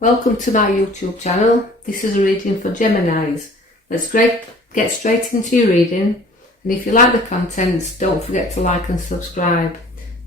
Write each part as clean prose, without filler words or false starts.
Welcome to my YouTube channel. This is a reading for Geminis. Let's get straight into your reading, and if you like the contents, don't forget to like and subscribe.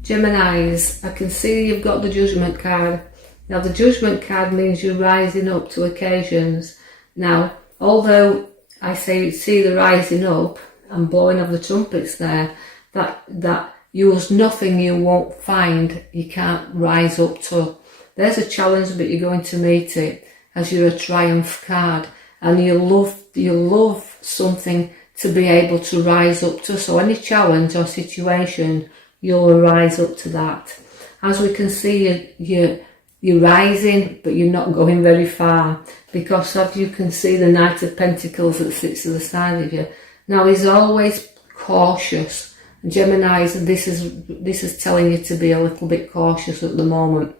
Geminis, I can see you've got the Judgment card. Now the Judgment card means you're rising up to occasions. Now, although I say see the rising up and blowing of the trumpets there, that there's nothing you won't find you can't rise up to. There's a challenge, but you're going to meet it as you're a triumph card, and you love something to be able to rise up to. So any challenge or situation, you'll rise up to that. As we can see, you're rising, but you're not going very far, because as you can see the Knight of Pentacles that sits to the side of you. Now he's always cautious. Geminis, this is telling you to be a little bit cautious at the moment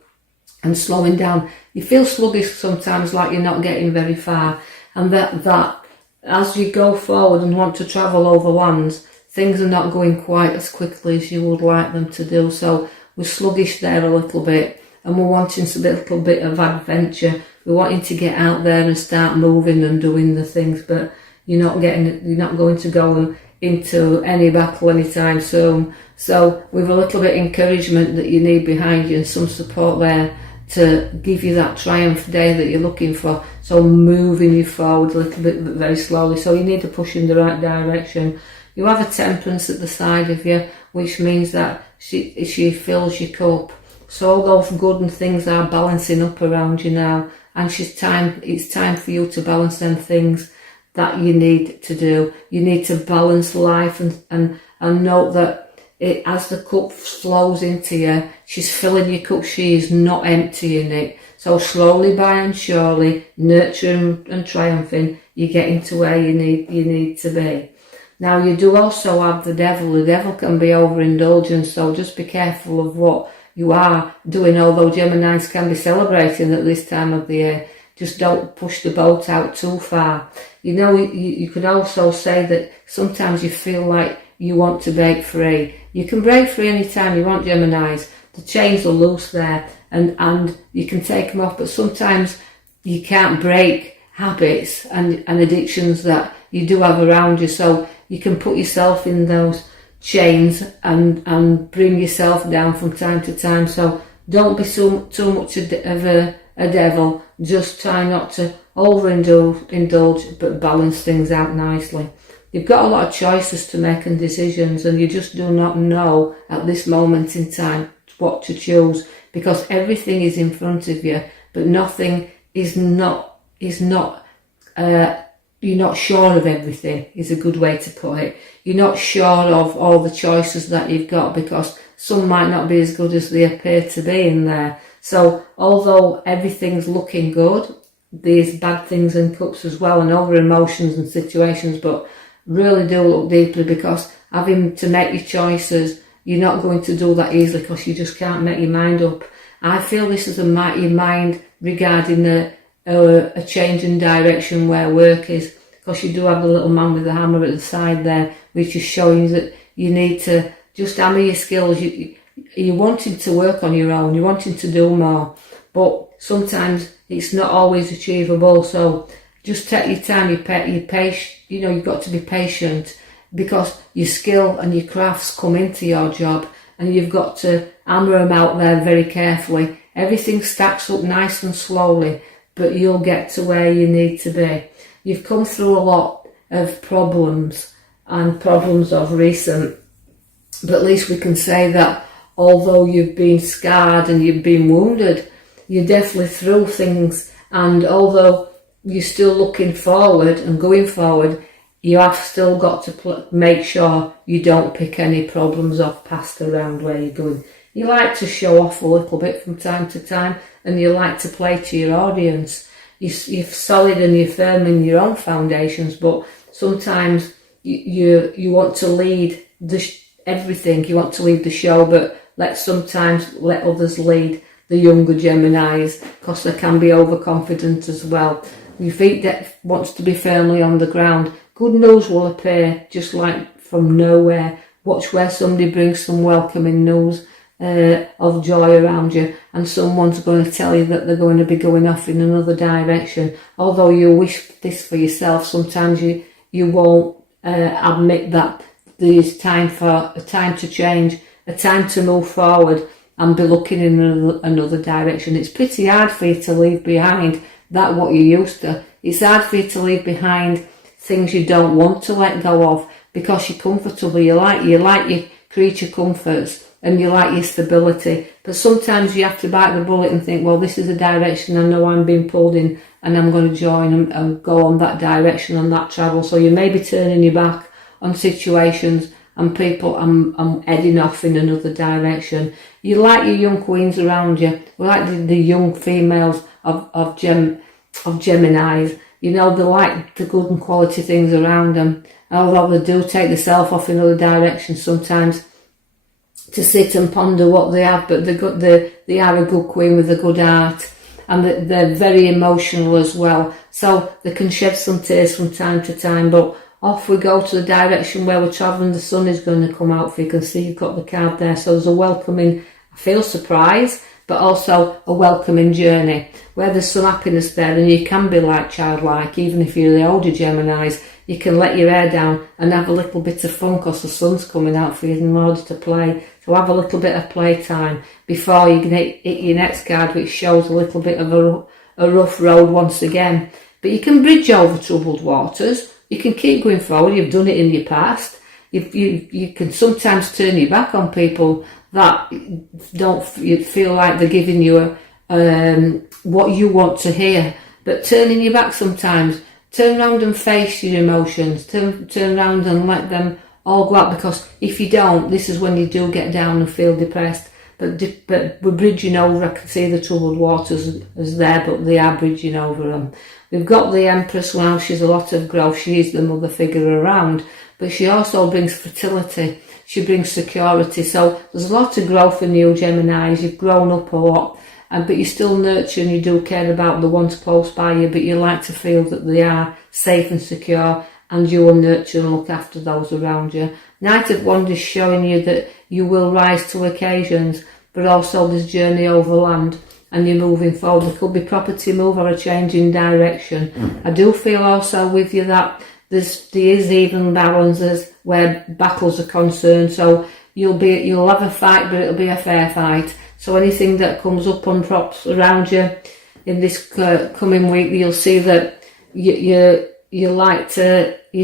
and slowing down. You feel sluggish sometimes, like you're not getting very far, and that as you go forward and want to travel over lands, things are not going quite as quickly as you would like them to do. So we're sluggish there a little bit, and we're wanting a little bit of adventure. We're wanting to get out there and start moving and doing the things, but you're not going to go into any battle anytime soon. So with a little bit of encouragement that you need behind you and some support there to give you that triumph day that you're looking for. So moving you forward a little bit, but very slowly. So you need to push in the right direction. You have a Temperance at the side of you, which means that she fills your cup. So all those good and things are balancing up around you now, and it's time for you to balance them things that you need to do. You need to balance life and note that as the cup flows into you, she's filling your cup. She is not emptying it. So slowly by and surely, nurturing and triumphing, you're getting to where you need to be. Now you do also have the Devil. The Devil can be overindulgent, so just be careful of what you are doing. Although Geminis can be celebrating at this time of the year, just don't push the boat out too far. You know, you could also say that sometimes you feel like you want to break free. You can break free anytime you want, Geminis. The chains are loose there, and you can take them off, but sometimes you can't break habits and addictions that you do have around you. So you can put yourself in those chains and bring yourself down from time to time. So don't be too much of a devil. Just try not to overindulge, but balance things out nicely. You've got a lot of choices to make and decisions, and you just do not know at this moment in time what to choose, because everything is in front of you, but nothing is not. You're not sure of everything is a good way to put it. You're not sure of all the choices that you've got, because some might not be as good as they appear to be in there. So although everything's looking good, there's bad things in cups as well, and over emotions and situations, but really do look deeply, because having to make your choices, you're not going to do that easily, because you just can't make your mind up. I feel this is your mind regarding a change in direction where work is, because you do have the little man with the hammer at the side there, which is showing that you need to just hammer your skills. You're wanting to work on your own, you're wanting to do more, but sometimes it's not always achievable. So just take your time, you're patient. You know, you've got to be patient, because your skill and your crafts come into your job, and you've got to hammer them out there very carefully. Everything stacks up nice and slowly, but you'll get to where you need to be. You've come through a lot of problems of recent, but at least we can say that although you've been scarred and you've been wounded, you're definitely through things, and although you're still looking forward and going forward, you have still got to make sure you don't pick any problems off past around where you're going. You like to show off a little bit from time to time, and you like to play to your audience. You're solid and you're firm in your own foundations, but sometimes you want to lead everything. You want to lead the show, but sometimes let others lead the younger Geminis, because they can be overconfident as well. Your feet wants to be firmly on the ground. Good news will appear just like from nowhere. Watch where somebody brings some welcoming news, of joy around you, and someone's going to tell you that they're going to be going off in another direction. Although you wish this for yourself, sometimes you won't admit that there's time to change, a time to move forward and be looking in another direction. It's pretty hard for you to leave behind that what you're used to. It's hard for you to leave behind things you don't want to let go of, because you're comfortable. You like your creature comforts and you like your stability. But sometimes you have to bite the bullet and think, well, this is the direction I know I'm being pulled in, and I'm going to join and go on that direction and that travel. So you may be turning your back on situations and people. I'm heading off in another direction. You like your young queens around you. We like the young females of Geminis. You know, they like the good and quality things around them. Although they do take themselves off in other directions sometimes to sit and ponder what they have, but they are a good queen with a good heart, and they're very emotional as well. So they can shed some tears from time to time, but off we go to the direction where we're travelling. The sun is going to come out, for you can see you've got the card there. So there's a welcoming, I feel surprise, but also a welcoming journey where there's some happiness there, and you can be like childlike. Even if you're the older Geminis, you can let your hair down and have a little bit of fun because the sun's coming out for you in order to play. So have a little bit of playtime before you hit your next card, which shows a little bit of a rough road once again. But you can bridge over troubled waters. You can keep going forward. You've done it in your past. You can sometimes turn your back on people that you feel like they're giving you what you want to hear. But turning your back sometimes, turn around and face your emotions. Turn around and let them all go out, because if you don't, this is when you do get down and feel depressed. But we're bridging over. I can see the troubled waters as there, but they are bridging over them. We've got the Empress. Well, she's a lot of growth. She is the mother figure around, but she also brings fertility. She brings security. So there's a lot of growth in you, Geminis. You've grown up a lot, but you still nurture and you do care about the ones close by you, but you like to feel that they are safe and secure, and you will nurture and look after those around you. Knight of Wands is showing you that you will rise to occasions, but also this journey over land, and you're moving forward. There could be property move or a change in direction. I do feel also with you that there is even balances where battles are concerned. So you'll have a fight, but it'll be a fair fight. So anything that comes up on props around you in this coming week, you'll see that your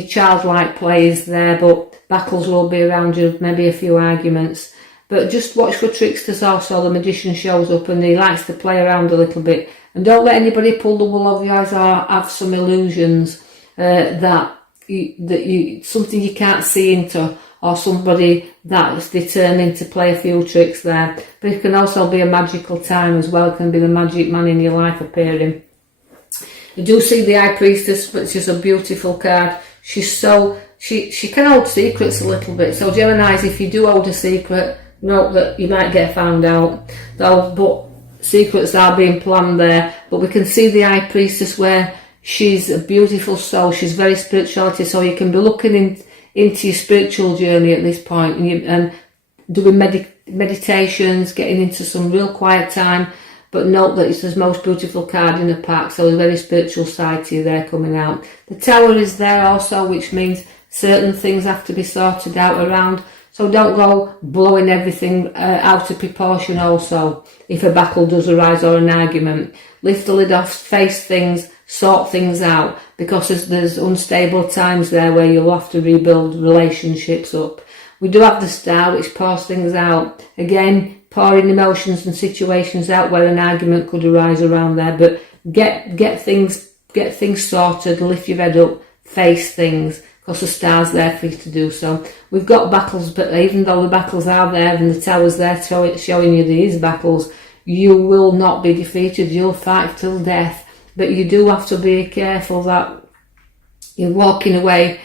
childlike play is there, but battles will be around you, maybe a few arguments. But just watch for tricksters also. The Magician shows up and he likes to play around a little bit. And don't let anybody pull the wool over your eyes or have some illusions that something you can't see into, or somebody that's determined to play a few tricks there. But it can also be a magical time as well. It can be the magic man in your life appearing. You do see the High Priestess, which is a beautiful card. She can hold secrets a little bit. So Geminis, if you do hold a secret, note that you might get found out. But secrets are being planned there. But we can see the High Priestess where she's a beautiful soul. She's very spirituality. So you can be looking into your spiritual journey at this point, and doing meditations, getting into some real quiet time. But note that it's the most beautiful card in the pack, so there's a very spiritual side to you there coming out. The Tower is there also, which means certain things have to be sorted out around. So don't go blowing everything out of proportion also if a battle does arise or an argument. Lift the lid off, face things, sort things out, because there's unstable times there where you'll have to rebuild relationships up. We do have the Star, which pours things out. Again, pouring emotions and situations out where an argument could arise around there, but get things sorted, lift your head up, face things, because the Star's there for you to do so. We've got battles, but even though the battles are there and the Tower's there showing you there is battles, you will not be defeated. You'll fight till death, but you do have to be careful that you're walking away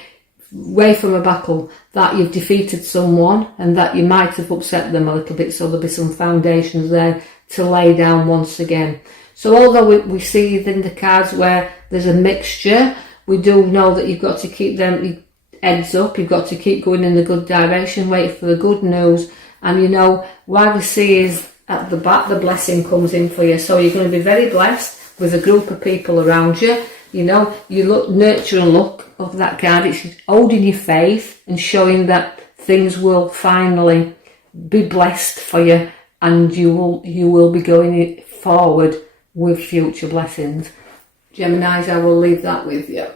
from a battle, that you've defeated someone and that you might have upset them a little bit, so there'll be some foundations there to lay down once again. So although we see in the cards where there's a mixture, we do know that you've got to keep them heads up, you've got to keep going in the good direction, wait for the good news, And you know, why we see is at the back the blessing comes in for you. So you're going to be very blessed with a group of people around you. You know, you look, nurture and look of that card. It's holding your faith and showing that things will finally be blessed for you, and you will be going forward with future blessings. Geminis, I will leave that with you.